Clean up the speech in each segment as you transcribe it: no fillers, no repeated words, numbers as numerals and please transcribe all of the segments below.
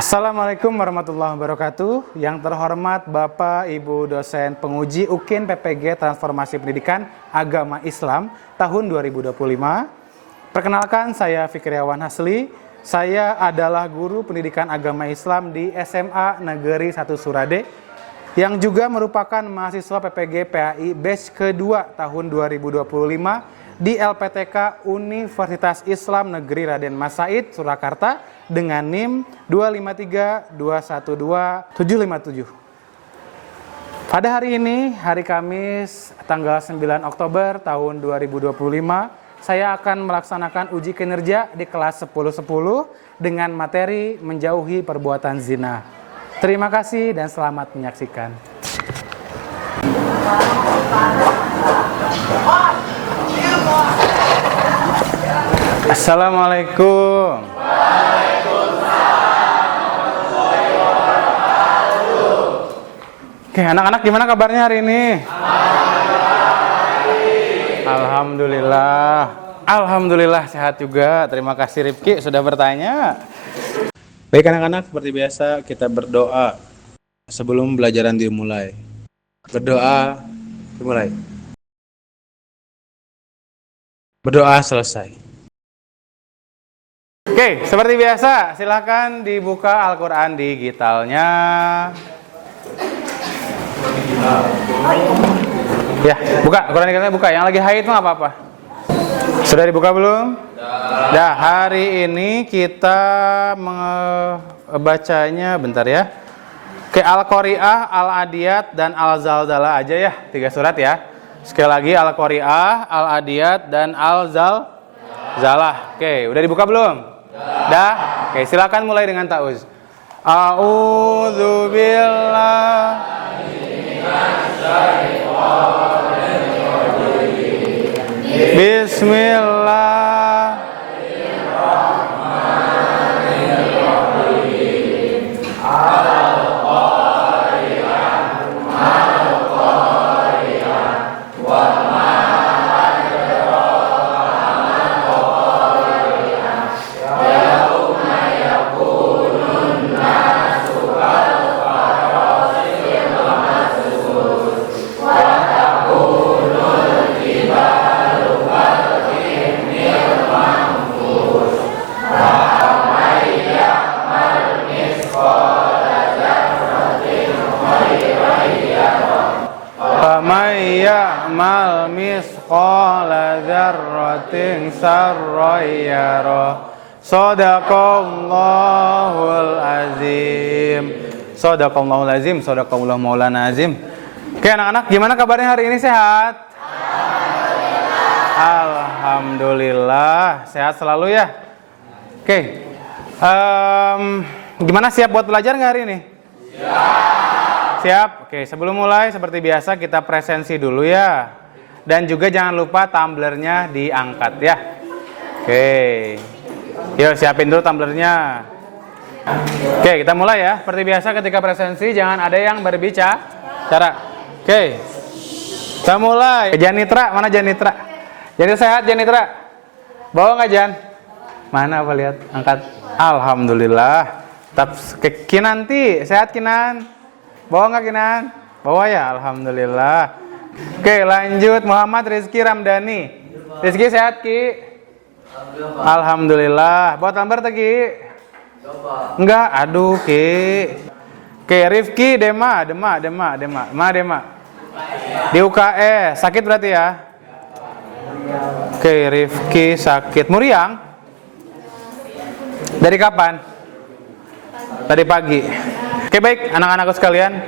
Assalamualaikum warahmatullahi wabarakatuh. Yang terhormat Bapak Ibu dosen penguji UKIN PPG Transformasi Pendidikan Agama Islam tahun 2025. Perkenalkan, saya Fikriawan Hasli. Saya adalah guru pendidikan agama Islam di SMA Negeri 1 Surade yang juga merupakan mahasiswa PPG PAI batch kedua tahun 2025 di LPTK Universitas Islam Negeri Raden Mas Said, Surakarta dengan NIM 253212757. Pada hari ini, hari Kamis, tanggal 9 Oktober tahun 2025, saya akan melaksanakan uji kinerja di kelas 10-10 dengan materi menjauhi perbuatan zina. Terima kasih dan selamat menyaksikan. Assalamualaikum. Oke, anak-anak gimana kabarnya hari ini? Alhamdulillah. Alhamdulillah sehat juga. Terima kasih Rifki sudah bertanya. Baik anak-anak, seperti biasa kita berdoa sebelum pelajaran dimulai. Berdoa dimulai. Berdoa selesai. Oke, seperti biasa silakan dibuka Al-Quran digitalnya. Ya, buka Al-Quran digitalnya, buka. Yang lagi haid mah apa-apa. Sudah dibuka belum? Dah, hari ini kita membacanya bentar ya. Ke Al-Qari'ah, Al-Adiyat, dan Al-Zalzalah aja ya, 3 surat ya. Sekali lagi Al-Qari'ah, Al-Adiyat, dan Al-Zalzalah. Oke, udah dibuka belum? Dah. Oke, silakan mulai dengan ta'uz. A'udzubillahi Bismillah. Ya'mal misqala dzarratin sarran yara. Shadaqallahul azim. Shadaqallahul azim, shadaqallahu maulana azim. Oke anak-anak, gimana kabarnya hari ini, sehat? Alhamdulillah, sehat selalu ya. Oke. Gimana, siap buat belajar nggak hari ini? Siap? Oke, sebelum mulai seperti biasa kita presensi dulu ya. Dan juga jangan lupa tumblernya diangkat ya. Oke. Yuk siapin dulu tumblernya. Oke, kita mulai ya. Seperti biasa ketika presensi jangan ada yang berbicara. Oke. Kita mulai. Janitra, mana Janitra? Janitra sehat Janitra? Bawa nggak Jan? Mana apa lihat? Angkat. Alhamdulillah. Kinanti, sehat Kinan? Bawa nggak Kinan? Bawa ya, alhamdulillah. Oke, lanjut Muhammad Rizky Ramdhani. Rizky sehat Ki? Alhamdulillah. Bawa tumbler tuh Ki? Enggak, aduh Ki. Oke, Rifki Dema. Di UKS, sakit berarti ya? Oke, Rifki sakit. Muriang? Dari kapan? Tadi pagi. Oke baik anak-anakku sekalian,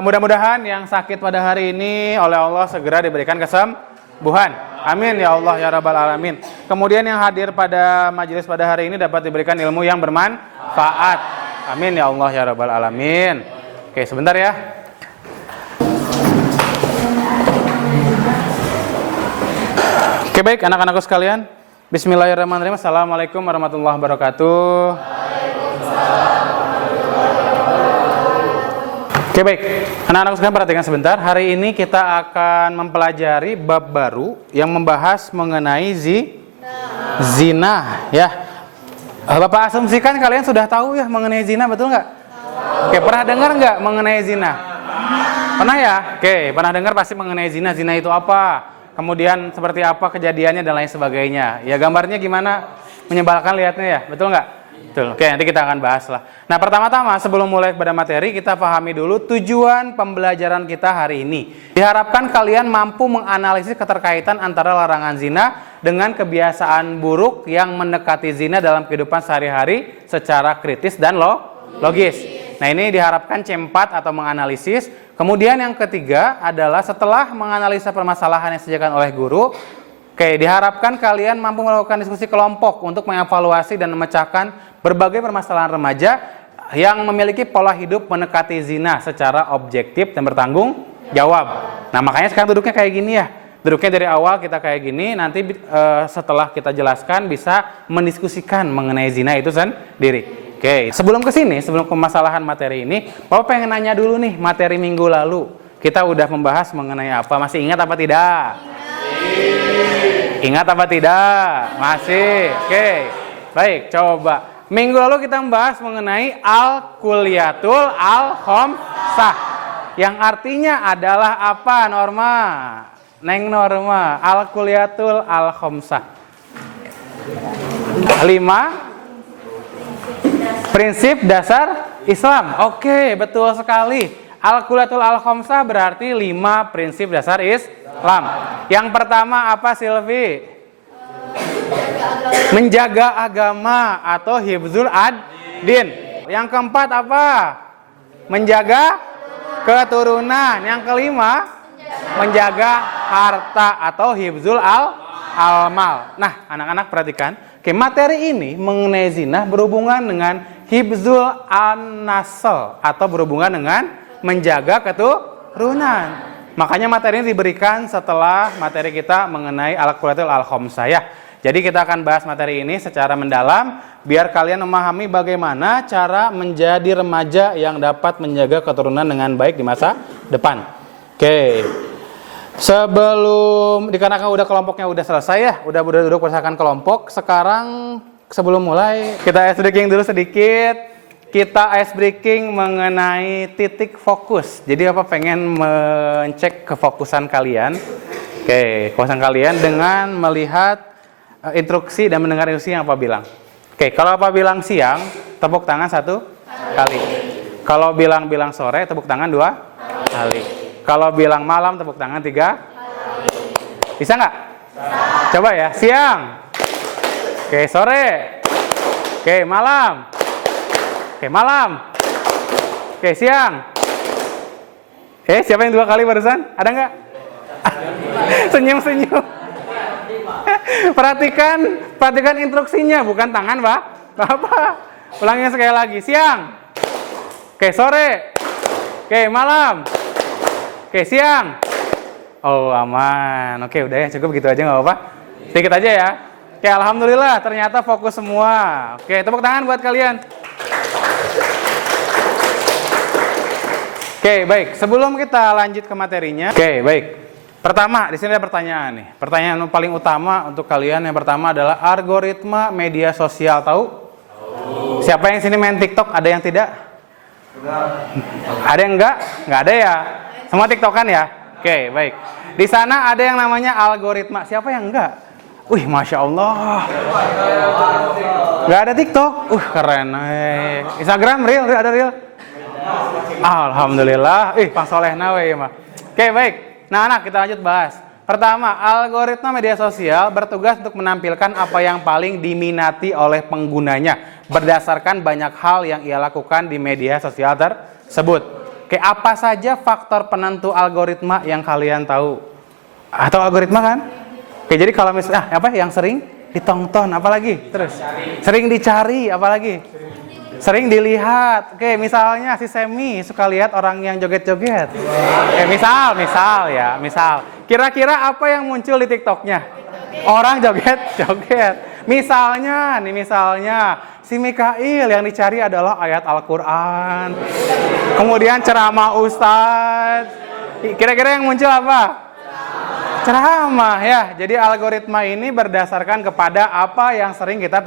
mudah-mudahan yang sakit pada hari ini oleh Allah segera diberikan kesembuhan. Amin ya Allah ya Rabbal Alamin. Kemudian yang hadir pada majelis pada hari ini dapat diberikan ilmu yang bermanfaat. Amin ya Allah ya Rabbal Alamin. Oke sebentar ya. Oke baik anak-anakku sekalian, bismillahirrahmanirrahim. Assalamualaikum warahmatullahi wabarakatuh. Oke baik, anak-anak sekalian perhatikan sebentar. Hari ini kita akan mempelajari bab baru yang membahas mengenai zina ya. Bapak asumsikan kalian sudah tahu ya mengenai zina, betul nggak? Oke, pernah dengar nggak mengenai zina? Pernah ya? Oke, pernah dengar pasti mengenai zina. Zina itu apa? Kemudian seperti apa kejadiannya dan lain sebagainya. Ya gambarnya gimana? Menyebalkan lihatnya ya, betul nggak? Betul. Oke, nanti kita akan bahas lah. Nah, pertama-tama sebelum mulai pada materi, kita pahami dulu tujuan pembelajaran kita hari ini. Diharapkan kalian mampu menganalisis keterkaitan antara larangan zina dengan kebiasaan buruk yang mendekati zina dalam kehidupan sehari-hari secara kritis dan logis. Nah, ini diharapkan C4 atau menganalisis. Kemudian yang ketiga adalah setelah menganalisa permasalahan yang disediakan oleh guru, diharapkan kalian mampu melakukan diskusi kelompok untuk mengevaluasi dan memecahkan berbagai permasalahan remaja yang memiliki pola hidup mendekati zina secara objektif dan bertanggung jawab. Nah, makanya sekarang duduknya kayak gini ya. Duduknya dari awal kita kayak gini, nanti setelah kita jelaskan bisa mendiskusikan mengenai zina itu sendiri. Oke, sebelum ke sini, sebelum ke masalahan materi ini, Bapak pengen nanya dulu nih, materi minggu lalu kita udah membahas mengenai apa? Masih ingat apa tidak? Ingat apa tidak? Masih. Oke. Baik, coba. Minggu lalu kita membahas mengenai al-kulliyatul al-khomsah. Yang artinya adalah apa, Norma? Neng Norma, al-kulliyatul al-khomsah. 5 prinsip dasar Islam. Oke, betul sekali. Al-kulliyatul al-khomsah berarti 5 prinsip dasar Islam. Yang pertama apa, Silvi? Menjaga agama atau hifzul ad-din. Yang keempat apa? Menjaga keturunan. Yang kelima, menjaga harta atau hifzul al-mal. Nah, anak-anak perhatikan. Oke, materi ini mengenai zina berhubungan dengan hifzul an-nasl atau berhubungan dengan menjaga keturunan. Makanya materi ini diberikan setelah materi kita mengenai al-kulliyatul al-khomsah ya. Jadi kita akan bahas materi ini secara mendalam biar kalian memahami bagaimana cara menjadi remaja yang dapat menjaga keturunan dengan baik di masa depan. Oke. Dikarenakan udah kelompoknya udah selesai ya, udah duduk berdasarkan kelompok. Sekarang sebelum mulai kita ice breaking dulu sedikit. Kita ice breaking mengenai titik fokus. Jadi apa pengen mencek kefokusan kalian. Oke, kefokusan kalian dengan melihat instruksi dan mendengar instruksi yang apa bilang. Oke, kalau apa bilang siang, tepuk tangan 1 kali. Kalau bilang sore, tepuk tangan 2 kali. Kalau bilang malam, tepuk tangan 3 kali. Bisa nggak? Coba ya, siang. Oke, sore. Oke, malam. Oke, malam. Oke, siang. Siapa yang 2 kali barusan? Ada nggak? Senyum-senyum. Perhatikan instruksinya, bukan tangan, Bapak. Ulangnya sekali lagi. Siang. Oke, sore. Oke, malam. Oke, siang. Oh, aman. Oke, udah ya, cukup gitu aja nggak apa-apa. Sedikit aja ya. Oke, alhamdulillah ternyata fokus semua. Oke, tepuk tangan buat kalian. Oke, baik. Sebelum kita lanjut ke materinya. Oke, baik. Pertama, di sini ada pertanyaan nih. Pertanyaan paling utama untuk kalian yang pertama adalah algoritma media sosial. Tahu? Siapa yang sini main TikTok? Ada yang tidak? Ada yang enggak? Enggak ada ya? Semua TikTokan ya? Oke, baik. Di sana ada yang namanya algoritma. Siapa yang enggak? Wih, Masya Allah. Enggak ada TikTok? Keren. Instagram, Reel? Ada Reel? Alhamdulillah. Pak Soleh nawe ya, mah. Oke, baik. Nah, anak, kita lanjut bahas. Pertama, algoritma media sosial bertugas untuk menampilkan apa yang paling diminati oleh penggunanya berdasarkan banyak hal yang ia lakukan di media sosial tersebut. Oke, apa saja faktor penentu algoritma yang kalian tahu? Atau algoritma kan? Oke, jadi kalau misalnya apa yang sering ditonton, apalagi? Terus sering dicari, apalagi? Sering dilihat. Oke, misalnya si Semi suka lihat orang yang joget-joget. Oke, misal. Kira-kira apa yang muncul di TikToknya? Orang joget-joget. Misalnya si Mikail yang dicari adalah ayat Al-Quran. Kemudian ceramah Ustadz. Kira-kira yang muncul apa? Ceramah ya. Jadi algoritma ini berdasarkan kepada apa yang sering kita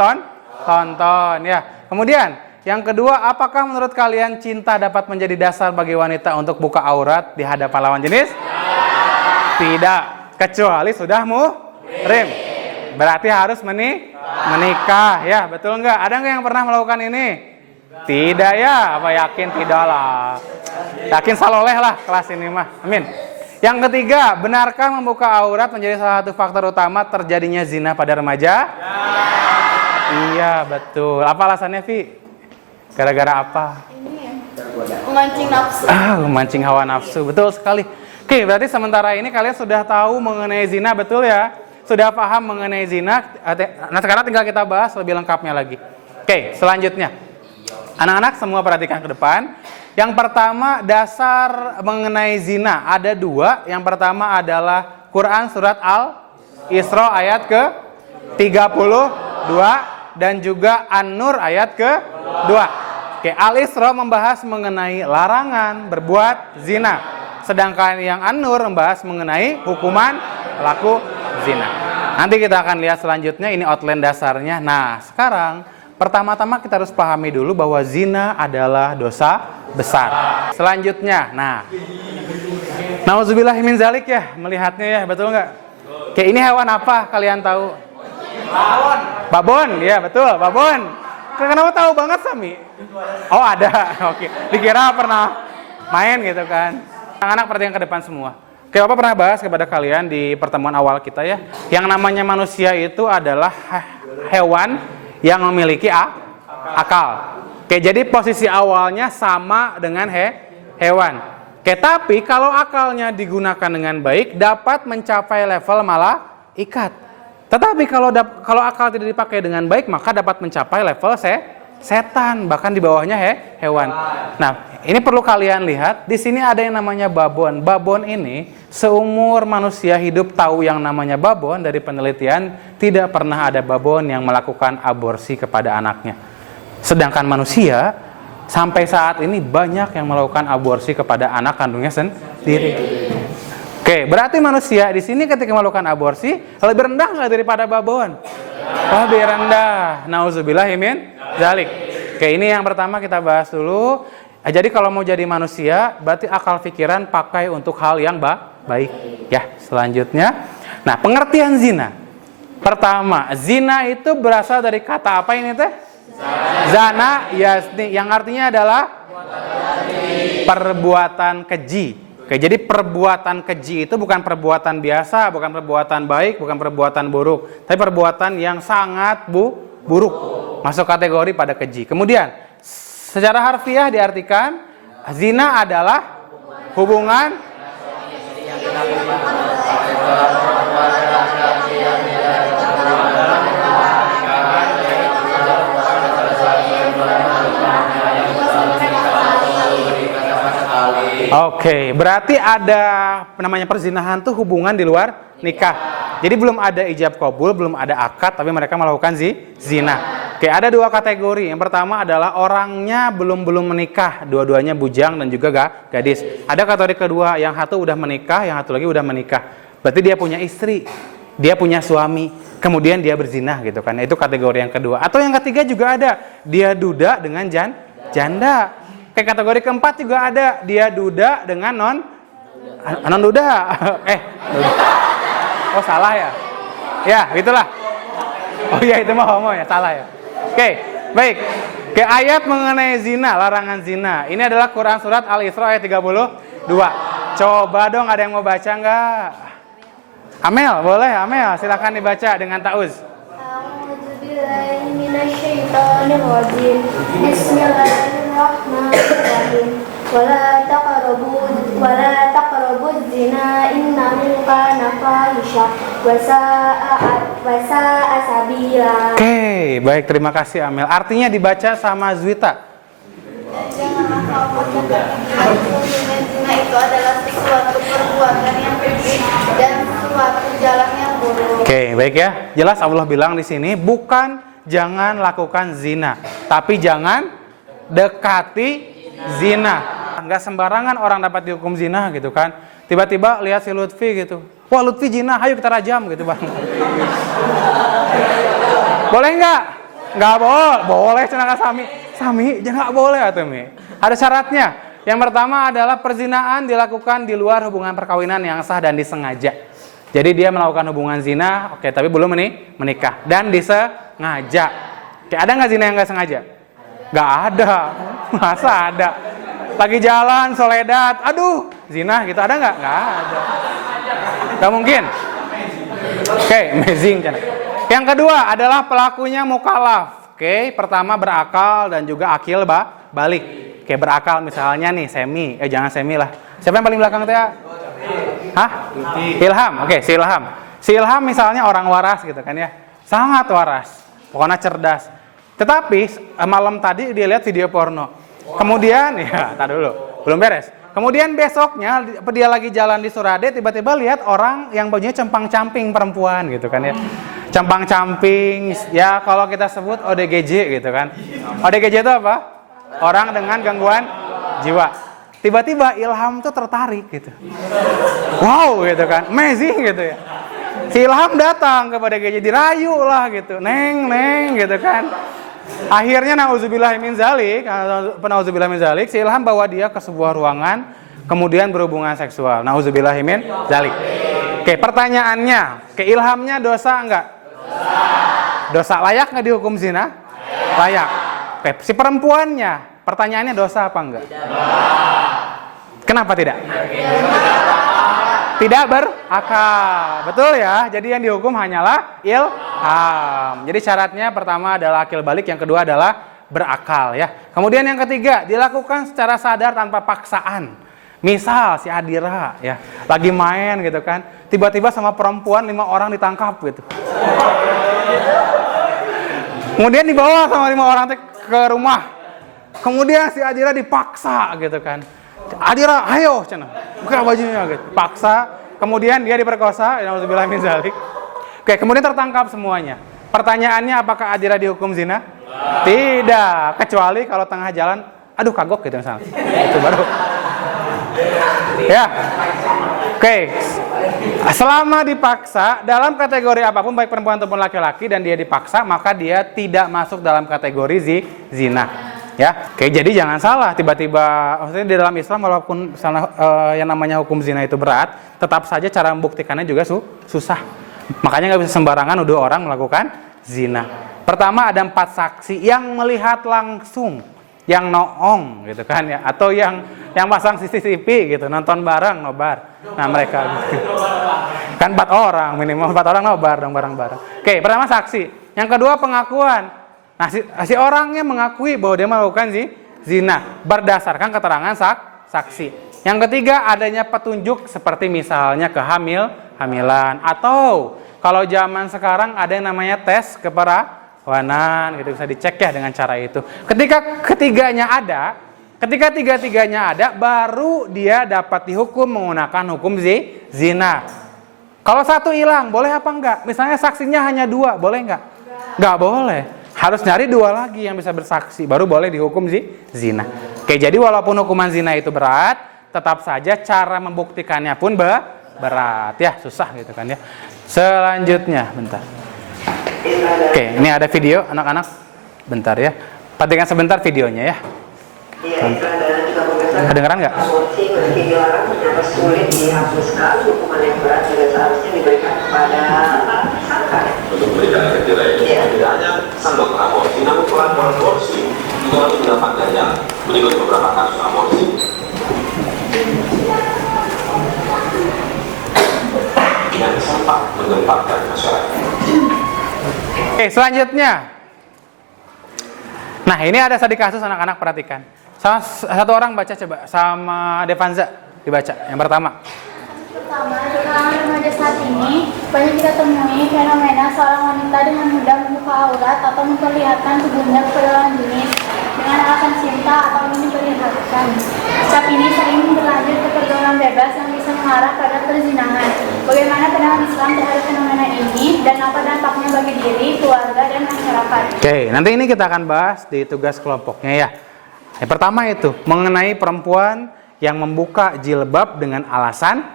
tonton ya. Kemudian yang kedua, apakah menurut kalian cinta dapat menjadi dasar bagi wanita untuk buka aurat di hadapan lawan jenis? Tidak, kecuali sudah muhrim. Berarti harus menikah ya, betul nggak? Ada nggak yang pernah melakukan ini? Tidak ya, apa yakin tidak lah. Yakin saloleh lah kelas ini mah. Amin. Yang ketiga, benarkah membuka aurat menjadi salah satu faktor utama terjadinya zina pada remaja? Iya, betul. Apa alasannya, Vi? Gara-gara apa? Ini ya, memancing nafsu. Memancing hawa nafsu. Betul sekali. Oke, berarti sementara ini kalian sudah tahu mengenai zina, betul ya? Sudah paham mengenai zina. Nah, sekarang tinggal kita bahas lebih lengkapnya lagi. Oke, selanjutnya. Anak-anak semua perhatikan ke depan. Yang pertama, dasar mengenai zina. Ada dua. Yang pertama adalah Quran surat Al-Isra ayat ke-32 dan juga An-Nur ayat ke-2. Oke, Al-Isra membahas mengenai larangan berbuat zina. Sedangkan yang An-Nur membahas mengenai hukuman pelaku zina. Nanti kita akan lihat selanjutnya, ini outline dasarnya. Nah, sekarang pertama-tama kita harus pahami dulu bahwa zina adalah dosa besar. Selanjutnya, nauzubillah min zalik ya, melihatnya ya, betul nggak? Oke, ini hewan apa kalian tahu? Babon. Babon, ya betul, babon. Kenapa tahu banget Sami? Oh ada, oke. Dikira pernah main gitu kan. Anak-anak perhatikan ke depan semua. Oke, Bapak pernah bahas kepada kalian di pertemuan awal kita ya. Yang namanya manusia itu adalah hewan yang memiliki akal. Oke, jadi posisi awalnya sama dengan hewan. Oke, tapi kalau akalnya digunakan dengan baik, dapat mencapai level malaikat. Tetapi kalau akal tidak dipakai dengan baik, maka dapat mencapai level setan, bahkan di bawahnya hewan. Nah, ini perlu kalian lihat. Di sini ada yang namanya babon. Babon ini seumur manusia hidup tahu yang namanya babon, dari penelitian tidak pernah ada babon yang melakukan aborsi kepada anaknya. Sedangkan manusia sampai saat ini banyak yang melakukan aborsi kepada anak kandungnya sendiri. Oke, berarti manusia di sini ketika melakukan aborsi lebih rendah nggak daripada babon? Lebih rendah. Nauzubillah min dzalik. Oke, ini yang pertama kita bahas dulu. Jadi kalau mau jadi manusia, berarti akal pikiran pakai untuk hal yang baik. Ya, selanjutnya. Nah, pengertian zina. Pertama, zina itu berasal dari kata apa ini teh? Zana yasni, yang artinya adalah perbuatan keji. Oke, jadi perbuatan keji itu bukan perbuatan biasa, bukan perbuatan baik, bukan perbuatan buruk, tapi perbuatan yang sangat buruk. Masuk kategori pada keji. Kemudian, secara harfiah diartikan zina adalah hubungan Oke, berarti ada namanya perzinahan tuh hubungan di luar nikah. Jadi belum ada ijab kabul, belum ada akad, tapi mereka melakukan zina. Oke, ada dua kategori. Yang pertama adalah orangnya belum menikah, dua-duanya bujang dan juga gadis. Ada kategori kedua, yang satu udah menikah, yang satu lagi udah menikah. Berarti dia punya istri, dia punya suami, kemudian dia berzina gitu kan. Itu kategori yang kedua. Atau yang ketiga juga ada, dia duda dengan janda. Kayak kategori keempat juga ada, dia duda dengan non duda. Duda. Oh salah ya? Ya, gitulah. Oh iya, itu mah homo ya, salah ya. Oke, baik. Ke ayat mengenai zina, larangan zina. Ini adalah Quran surat Al-Isra ayat 32. Coba dong, ada yang mau baca nggak? Amel, boleh Amel, silakan dibaca dengan ta'uz. Bismillahirrahmanirrahim. Wala taqrabuz zina innahu kana fahisha wa sa'a sabila. Oke, baik, terima kasih Amel. Artinya dibaca sama Zwita. Janganlah kau dengan zina itu adalah sesuatu perbuatan yang keji dan suatu jalan yang buruk. Oke, baik ya. Jelas Allah bilang di sini bukan jangan lakukan zina, tapi jangan dekati zina. Enggak sembarangan orang dapat dihukum zina gitu kan. Tiba-tiba lihat si Lutfi gitu. Wah, Lutfi zina, ayo kita rajam gitu, Bang. Boleh enggak? Nggak boleh cenah sami. Sami, jangan nggak boleh atuh Mi. Ada syaratnya. Yang pertama adalah perzinahan dilakukan di luar hubungan perkawinan yang sah dan disengaja. Jadi dia melakukan hubungan zina, oke, tapi belum menikah dan disengaja. Oke, ada nggak zina yang nggak sengaja? Nggak ada. Masa ada? Lagi jalan, soledad, aduh, zina gitu, ada nggak? Nggak ada. Nggak mungkin. Oke, amazing. Yang kedua adalah pelakunya mukallaf. Oke, pertama berakal dan juga akil balik. Oke, berakal misalnya nih, Semi. Jangan Semi lah. Siapa yang paling belakang teh? Hah? Ilham. Oke, si Ilham. Si Ilham misalnya orang waras gitu kan ya. Sangat waras. Pokoknya cerdas. Tetapi malam tadi dia lihat video porno. Kemudian, ya, tar dulu. Belum beres. Kemudian besoknya dia lagi jalan di Surade, tiba-tiba lihat orang yang bajunya cempang-camping perempuan gitu kan ya. Cempang-camping, ya kalau kita sebut ODGJ gitu kan. ODGJ itu apa? Orang dengan gangguan jiwa. Tiba-tiba Ilham tuh tertarik gitu. Wow gitu kan, amazing gitu ya. Si Ilham datang kepada GJ, dirayu lah gitu. Neng gitu kan. Akhirnya nauzubillah min zalik, si Ilham bawa dia ke sebuah ruangan, kemudian berhubungan seksual. Nauzubillah min zalik. Oke, pertanyaannya, ke Ilhamnya dosa enggak? Dosa. Layak nggak dihukum zina? Layak. Oke, si perempuannya, pertanyaannya dosa apa enggak? Kenapa tidak? Tidak berakal. Betul ya? Jadi yang dihukum hanyalah ilham. Jadi syaratnya pertama adalah akil balik, yang kedua adalah berakal ya. Kemudian yang ketiga, dilakukan secara sadar tanpa paksaan. Misal si Adira ya, lagi main gitu kan, tiba-tiba sama perempuan 5 orang ditangkap gitu. Kemudian dibawa sama 5 orang ke rumah. Kemudian si Adira dipaksa gitu kan. Adira, ayo cenah. Buka bajunya gitu. Paksa, kemudian dia diperkosa, nauzubillah min zalik. Oke, kemudian tertangkap semuanya. Pertanyaannya, apakah Adira dihukum zina? Tidak, kecuali kalau tengah jalan, aduh kagok gitu misalnya. Itu baru. Ya. Oke. Selama dipaksa dalam kategori apapun, baik perempuan ataupun laki-laki, dan dia dipaksa, maka dia tidak masuk dalam kategori zina. Ya, oke, jadi jangan salah tiba-tiba, maksudnya di dalam Islam walaupun yang namanya hukum zina itu berat, tetap saja cara membuktikannya juga susah. Makanya nggak bisa sembarangan nuduh orang melakukan zina. Pertama ada 4 saksi yang melihat langsung, yang noong gitu kan ya, atau yang pasang CCTV gitu, nonton bareng nobar. Nah mereka gitu. Kan 4 orang, minimal 4 orang nobar dong bareng-bareng. Oke, pertama saksi. Yang kedua pengakuan. Nah, si orangnya mengakui bahwa dia melakukan zina berdasarkan keterangan saksi. Yang ketiga, adanya petunjuk seperti misalnya kehamilan, atau kalau zaman sekarang ada yang namanya tes keperawanan, gitu, bisa dicek ya dengan cara itu. Ketika tiga-tiganya ada, baru dia dapat dihukum menggunakan hukum zina. Kalau satu hilang, boleh apa enggak? Misalnya saksinya hanya 2, boleh enggak? Enggak boleh. Harus nyari 2 lagi yang bisa bersaksi, baru boleh dihukum zina. Oke, jadi walaupun hukuman zina itu berat, tetap saja cara membuktikannya pun berat ya, susah gitu kan ya. Selanjutnya, bentar. Oke, ini ada video anak-anak. Bentar ya. Perhatikan sebentar videonya ya. Kedengeran nggak? Aborsi meski dilarang ternyata sulit dihapuskan. Hukuman yang berat juga seharusnya diberikan kepada tersangka. Untuk memberikan efek jerah ini tidak hanya sanggup aborsi, namun pelaku aborsi juga harus mendapat daya mengikut beberapa kasus aborsi. Yang sempat menggemparkan masyarakat. Oke, selanjutnya. Nah, ini ada tadi kasus anak-anak, perhatikan. Satu orang baca coba, sama Devanza dibaca. Yang pertama. Pertama, di kalangan remaja saat ini banyak kita temui fenomena seorang wanita dengan mudah membuka aurat atau memperlihatkan tubuhnya kepada lawan jenis dengan alasan cinta atau ingin diperlihatkan. Saat ini sering berlanjut ke pergaulan bebas yang bisa mengarah pada perzinahan. Bagaimana pandangan Islam terhadap fenomena ini dan apa dampaknya bagi diri, keluarga, dan masyarakat? Oke, nanti ini kita akan bahas di tugas kelompoknya ya. Yang pertama itu mengenai perempuan yang membuka jilbab dengan alasan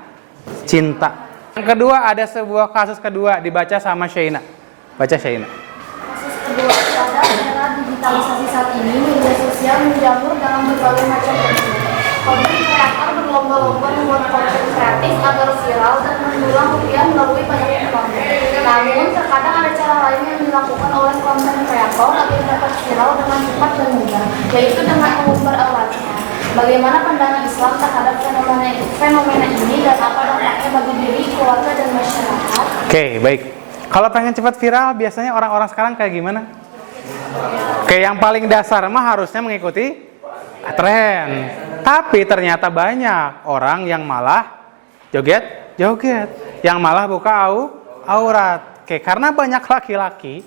cinta. Yang kedua ada sebuah kasus kedua dibaca sama Shaina. Baca Shaina. Kasus kedua adalah digitalisasi saat ini, media sosial menjamur dalam berbagai macam bentuk. Konten kreator berlomba-lomba membuat konten kreatif agar viral dan mendulang rupiah melalui banyak platform. Namun, terkadang ada cara lain yang dilakukan oleh konten kreator agar dapat viral dengan cepat dan mudah, yaitu dengan mengumbar auratnya. Bagaimana pandangan Islam terhadap fenomena ini dan apa dampaknya bagi diri, keluarga, dan masyarakat? Oke, baik. Kalau pengen cepat viral, biasanya orang-orang sekarang kayak gimana? Oke, yang paling dasar mah harusnya mengikuti tren. Tapi ternyata banyak orang yang malah joget, yang malah buka aurat. Oke, karena banyak laki-laki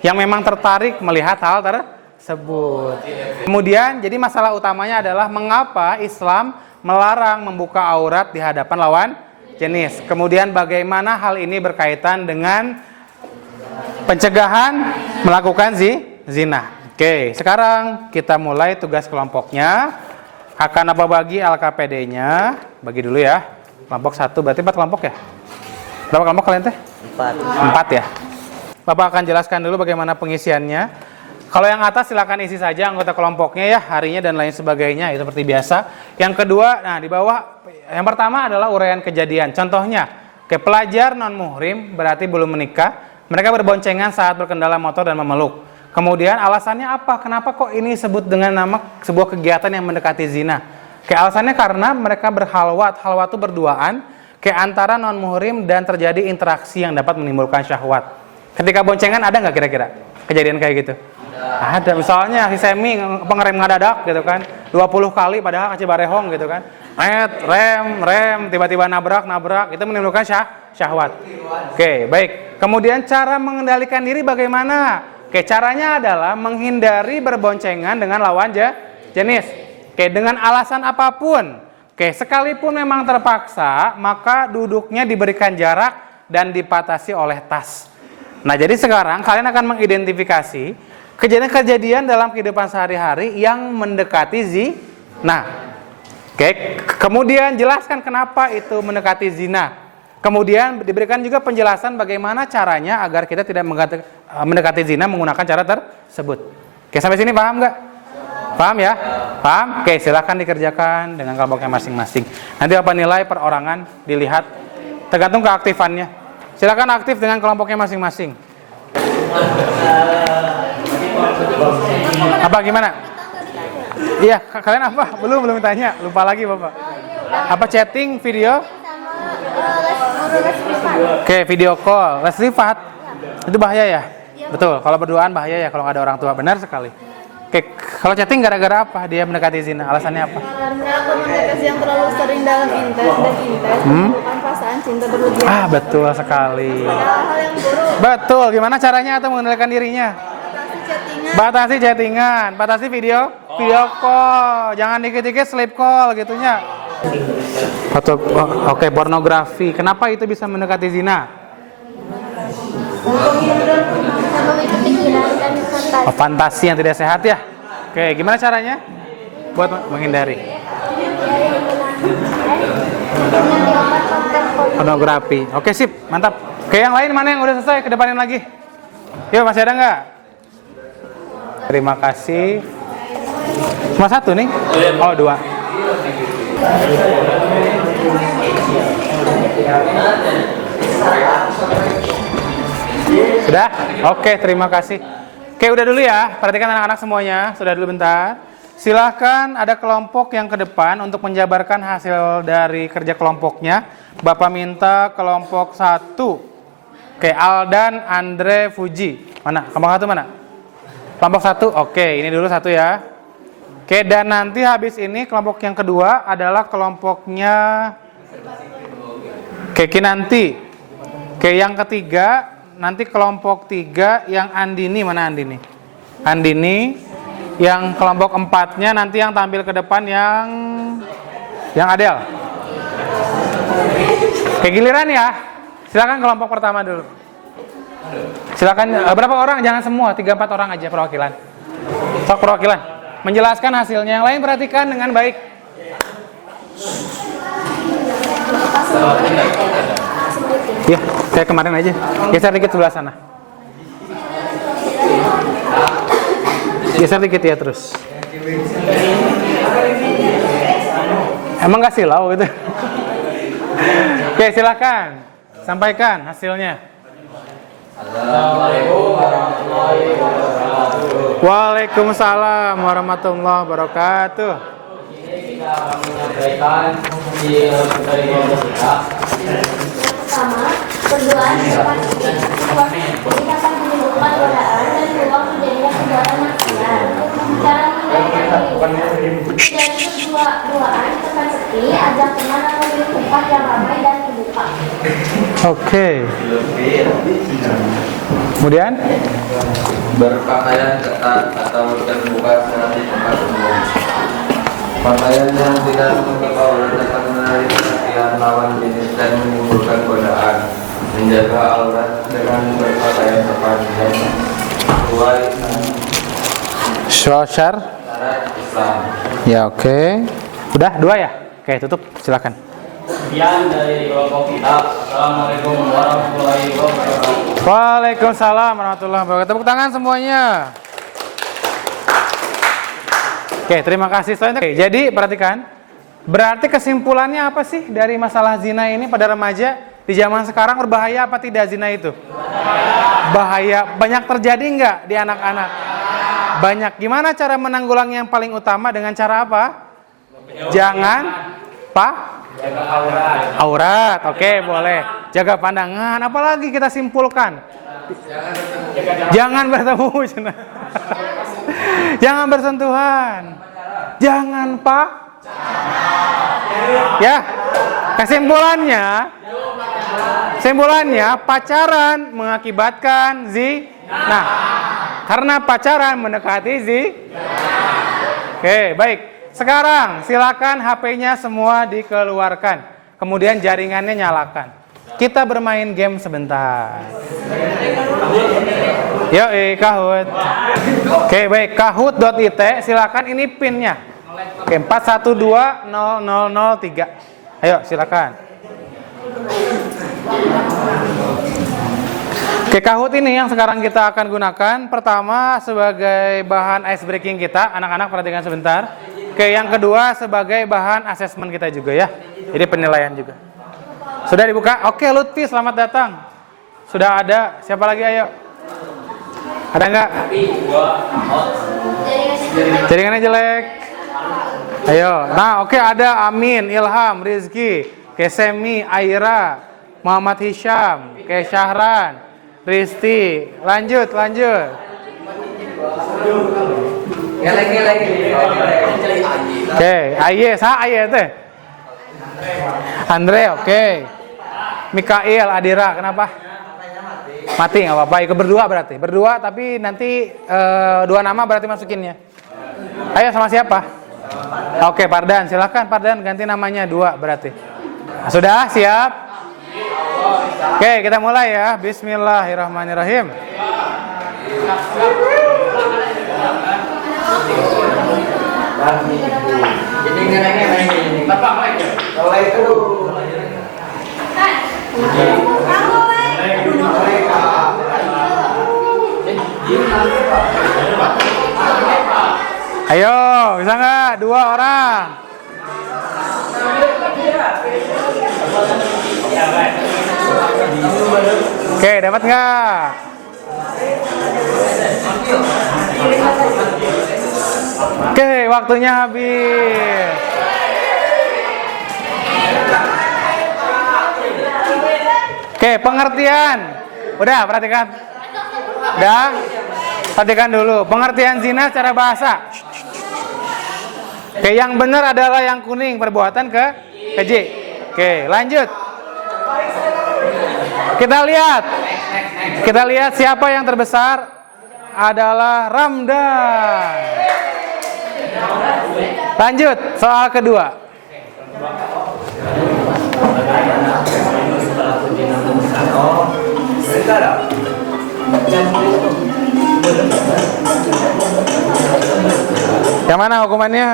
yang memang tertarik melihat hal tersebut. Kemudian, jadi masalah utamanya adalah mengapa Islam melarang membuka aurat di hadapan lawan jenis. Kemudian bagaimana hal ini berkaitan dengan pencegahan melakukan zina. Oke, sekarang kita mulai tugas kelompoknya. Akan apa bagi LKPD-nya? Bagi dulu ya. Kelompok 1, berarti 4 kelompok ya? Berapa kelompok kalian teh? 4 ya. Bapak akan jelaskan dulu bagaimana pengisiannya. Kalau yang atas silakan isi saja anggota kelompoknya ya, harinya dan lain sebagainya, itu seperti biasa. Yang kedua, nah di bawah, yang pertama adalah uraian kejadian. Contohnya, pelajar non-muhrim berarti belum menikah, mereka berboncengan saat berkendara motor dan memeluk. Kemudian alasannya apa? Kenapa kok ini disebut dengan nama sebuah kegiatan yang mendekati zina? Alasannya karena mereka berhalwat, halwat itu berduaan, antara non-muhrim dan terjadi interaksi yang dapat menimbulkan syahwat. Ketika boncengan ada nggak kira-kira kejadian kayak gitu? Ada, misalnya si Semi pengerem ngadadak gitu kan, 20 kali padahal kasih barehong gitu kan. Rem, tiba-tiba nabrak, itu menimbulkan syahwat. Oke, baik. Kemudian cara mengendalikan diri bagaimana? Caranya adalah menghindari berboncengan dengan lawan jenis. Dengan alasan apapun. Sekalipun memang terpaksa, maka duduknya diberikan jarak dan dipatasi oleh tas. Nah, jadi sekarang kalian akan mengidentifikasi kejadian-kejadian dalam kehidupan sehari-hari yang mendekati zina. Kemudian jelaskan kenapa itu mendekati zina. Kemudian diberikan juga penjelasan bagaimana caranya agar kita tidak mendekati zina menggunakan cara tersebut. Sampai sini paham nggak? Paham ya? Paham? Silakan dikerjakan dengan kelompoknya masing-masing. Nanti apa nilai perorangan dilihat tergantung keaktifannya. Silakan aktif dengan kelompoknya masing-masing. Apa gimana? Iya, kalian apa? Belum tanya. Lupa lagi Bapak. Apa chatting, video? Video call, les privat. Itu bahaya ya? Betul, kalau berduaan bahaya ya kalau nggak ada orang tua. Benar sekali. Kalau chatting gara-gara apa dia mendekati zina? Alasannya apa? Karena komunikasi yang terlalu sering dalam intens menimbulkan perasaan cinta berlebihan. Betul sekali. Hal yang buruk. Betul, gimana caranya atau mengendalikan dirinya? Batasi chattingan, batasi video call. Jangan dikit-dikit sleep call gitunya. Oke, pornografi. Kenapa itu bisa mendekati zina? Fantasi yang tidak sehat ya. Gimana caranya buat menghindari? Pornografi. Sip, mantap. Yang lain mana yang udah selesai? Kedepanin lagi. Yuk, masih ada nggak? Terima kasih. Cuma 1 nih? Oh, 2. Sudah? Oke, terima kasih. Udah dulu ya. Perhatikan anak-anak semuanya. Sudah dulu bentar. Silahkan ada kelompok yang ke depan untuk menjabarkan hasil dari kerja kelompoknya. Bapak minta kelompok 1. Aldan, Andre, Fuji. Mana? Kelompok 1 mana? Kelompok 1. Ini dulu 1 ya. Dan nanti habis ini kelompok yang kedua adalah kelompoknya Kinanti. Yang ketiga nanti kelompok 3 yang Andini. Mana Andini? Andini. Yang kelompok 4-nya nanti yang tampil ke depan yang Adel. Giliran ya. Silakan kelompok pertama dulu. Silakan, berapa orang? Jangan semua, 3-4 orang aja perwakilan. Sok perwakilan. Menjelaskan hasilnya. Yang lain perhatikan dengan baik. Ya, saya kemarin aja. Geser dikit sebelah sana. Geser dikit ya terus. Emang nggak silau gitu? Oke, silakan sampaikan hasilnya. Waalaikumsalam warahmatullahi wabarakatuh. Kita akan menyampaikan dari kelompok kita. Pertama, berdoa di depan ini akan menimbulkan godaan dan peluang terjadinya perbuatan maksiat. Cara menghindari dari doaan di tempat sepi, ajak teman atau di tempat yang ramai dan terbuka. Oke. Kemudian berpakaian ketat atau terbuka saat di tempat umum. Pakaian yang tidak menutup aurat dapat menarik perhatian lawan jenis dan menimbulkan godaan. Menjaga aurat dengan berpakaian tepat dan sesuai soal syar. syarat Islam. Ya oke. Udah dua ya? Oke, tutup silakan. Sekian dari kelompok kita. Assalamualaikum warahmatullahi wabarakatuh. Waalaikumsalam warahmatullahi wabarakatuh. Tepuk tangan semuanya. Oke, terima kasih. Selanjutnya, oke, jadi perhatikan. Berarti kesimpulannya apa sih dari masalah zina ini pada remaja di zaman sekarang? Berbahaya apa tidak zina itu? Bahaya. Banyak terjadi nggak di anak-anak? Banyak. Gimana cara menanggulangi yang paling utama? Dengan cara apa? Jangan Jaga aurat. aurat. Oke, boleh. Jaga pandangan. Apalagi kita simpulkan? Jangan bertemu. Jangan bersentuhan. Jangan ya. Kesimpulannya pacaran mengakibatkan zina. Karena pacaran mendekati Oke, baik. Sekarang silakan HP-nya semua dikeluarkan. Kemudian jaringannya nyalakan. Kita bermain game sebentar. Yuk, Kahoot. Oke, baik. Kahoot.it, silakan ini PIN-nya. Oke, 4120003. Ayo, silakan. Oke, Kahoot ini yang sekarang kita akan gunakan. Pertama, sebagai bahan ice breaking kita. Anak-anak perhatikan sebentar. Oke, yang kedua sebagai bahan asesmen kita juga ya. Jadi penilaian juga. Sudah dibuka? Oke, Lutfi, selamat datang. Sudah ada. Siapa lagi? Ayo. Ada nggak? Jaringannya jelek. Ayo. Nah, oke, ada Amin, Ilham, Rizky, Kesemi, Aira, Muhammad Hisham, Syahran, Risti. Lanjut. Oke, Aye teh. Andre, oke. Mikael, Adira, kenapa? Mati nggak apa-apa. Ikut berdua berarti. Berdua tapi nanti dua nama berarti masukinnya. Ayo sama siapa? Oke, Pardan, silakan Pardan ganti namanya dua berarti. Nah, sudah siap? Oke, kita mulai ya. Bismillahirrahmanirrahim. Jadi ngerengnya ini. Kalau itu Ayo, bisa nggak? Dua orang. Oke, dapat nggak? Oke, waktunya habis. Oke, pengertian. Udah, perhatikan. Udah. Perhatikan dulu. Pengertian zina secara bahasa. Oke, yang benar adalah yang kuning, perbuatan keji. Oke, lanjut. Kita lihat siapa yang terbesar adalah Ramdan. Lanjut, soal kedua. Yang mana hukumannya?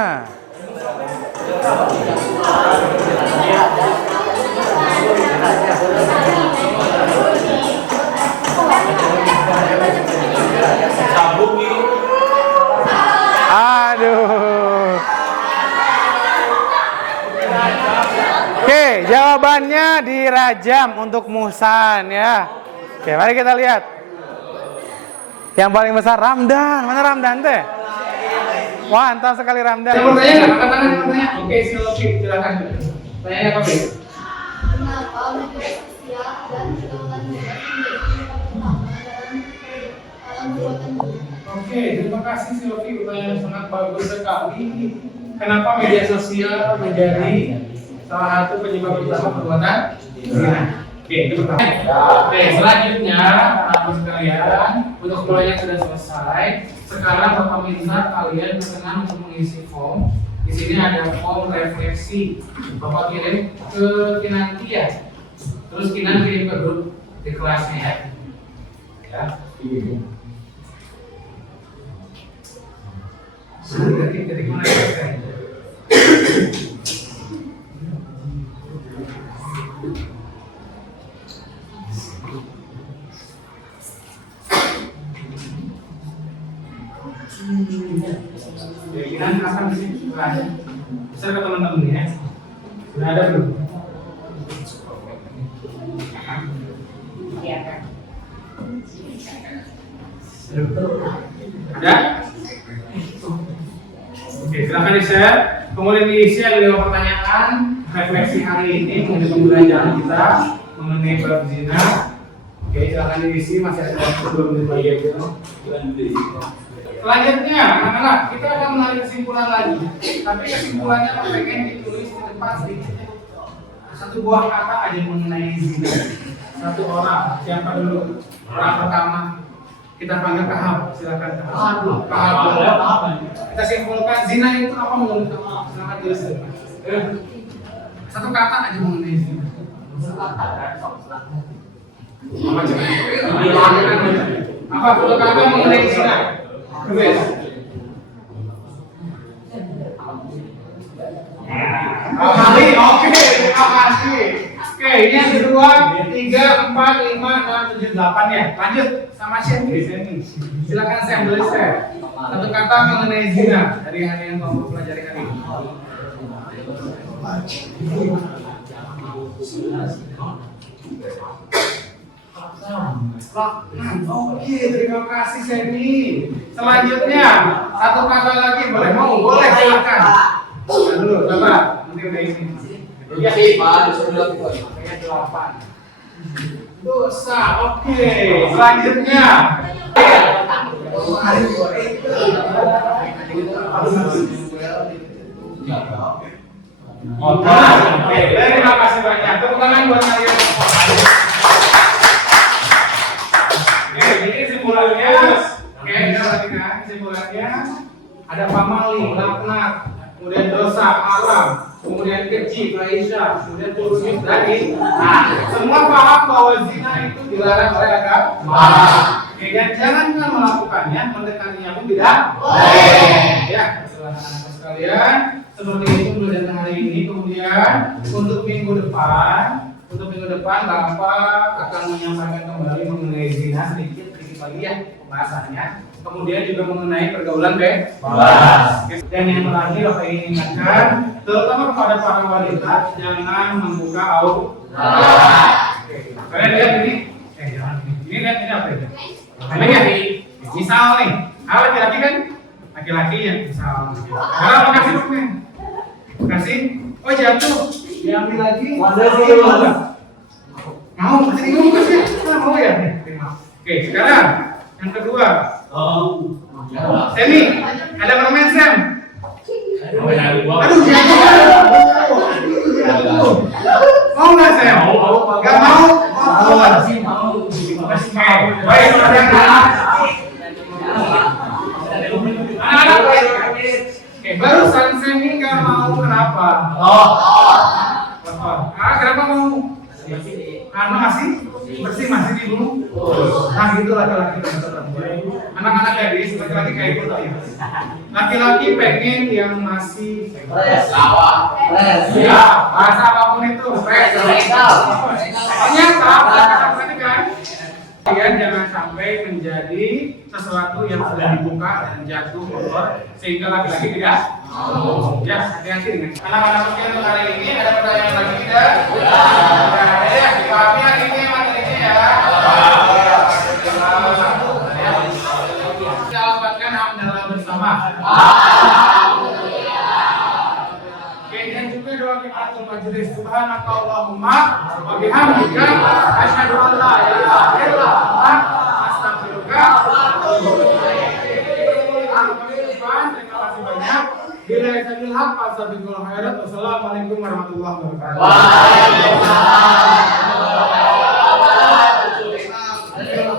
jawabannya dirajam untuk Muhsan ya. Oke, mari kita lihat. Yang paling besar Ramdan. Mana Ramdan teh? Wah, mantap sekali Ramdan. Ada pertanyaan nggak? Angkat tangan yang bertanya. Oke, silakan. Pertanyaannya apa, Beb? Kenapa media sosial dan pergaulan bebas menjadi penyebab utama dalam perbuatan buruk? Oke, terima kasih Silvi. Pertanyaan yang sangat bagus sekali. Kenapa media sosial menjadi salah satu penyebab utama perbuatan zina? Oke, itu pertama. Oke, selanjutnya teman sekalian, untuk semuanya sudah selesai. Sekarang Bapak minta kalian berkenan untuk mengisi form. Di sini ada form refleksi. Bapak kirim ke Kinanti ya. Terus Kinan kirim ke grup di kelasnya ya. Ya. Ketik mana ya? Jadi nanti akan di sini bisa ke teman-teman ya. Sudah ada belum? Ada? Oke, silakan di-share. Kemudian diisi ada 5 pertanyaan refleksi hari ini mengenai pembelajaran kita mengenai bab zina. Oke, silakan diisi, masih ada waktu sebelum dibagian itu. Selanjutnya, anak-anak, kita akan menarik kesimpulan lagi. Tapi kesimpulannya pengen ditulis di depan sedikit. Satu buah kata aja mengenai zina. Satu orang, siapa dulu? Orang pertama. Kita panggil Kahab, silakan Kahab. Kahab. Kita simpulkan zina itu apa menurut kamu? Silakan tulis. Satu kata aja mengenai zina. Apa satu kata mengenai zina? Tulis. Oke, terima kasih. Oke, ini yang kedua, 3, 4, 5, 6, 7, 8 ya. Lanjut sama Shenny. Silakan Sam, tulis Sam. Satu kata mengenai zina dari hari yang kamu pelajari hari ini. Oke, terima kasih Shenny. Selanjutnya, satu kata lagi boleh mau? Boleh, silakan. Dulu, coba. Nanti udah ini. Ya, dosa. Oke, selanjutnya. Oke, terima kasih banyak. Tepuk tangan buat kalian. Oke, ini kesimpulannya. Oke, kita perhatikan kesimpulannya. Ada pamali, laknat, kemudian dosa, haram, kemudian keji, fahisya, kemudian turunnya dari. Nah, semua paham bahwa zina itu dilarang oleh agama. Oke, dan jangan melakukannya, mendekatinya pun tidak boleh. Ya, silakan anak-anak sekalian. Seperti itu belajar hari ini. Kemudian untuk minggu depan, Bapak akan menyampaikan kembali mengenai zina sedikit lagi ya pembahasannya. Kemudian juga mengenai pergaulan bebas. Dan yang terakhir Bapak ingin ingatkan, terutama kepada para wanita, jangan membuka aurat. Kalian lihat ini? Jangan ini. Ini lihat ini apa itu? Ini misal nih, laki-laki kan? Laki-laki yang misal. Kalau mau kasih dokumen, kasih. Oh jatuh, diambil lagi. Mau kasih ini kasih. Mau ya? Terima. Oke, sekarang yang kedua. Semi, ada permen Sam. Aduh, jatuh. Mau nggak Sam? Nggak mau? Baik, Oke, barusan Semi nggak mau kenapa? Kenapa mau? Karena masih bersih, masih di bulu. Nah gitu laki-laki anak-anak gadis, laki-laki kayak gitu ya. Laki-laki pengen yang masih ya, bahasa apapun itu ternyata kan kalian jangan sampai menjadi sesuatu yang sudah dibuka dan jatuh kotor sehingga laki-laki tidak mau. Ya, hati-hati dengan anak-anak kecil untuk hari ini. Ada pertanyaan lagi tidak? Ada ya, dipahami hari ini materinya ya. Kita dapatkan hamdalah bersama. Oke, dan juga doa kifaratul majelis. Subhanakallahumma wa bihamdika asyhadu an la ilaha illa anta astaghfiruka wa atubu ilaik. Terima kasih banyak. Bila yakinil haq, fastabiqul khairat. Wassalamualaikum warahmatullahi wabarakatuh. Waalaikumsalam.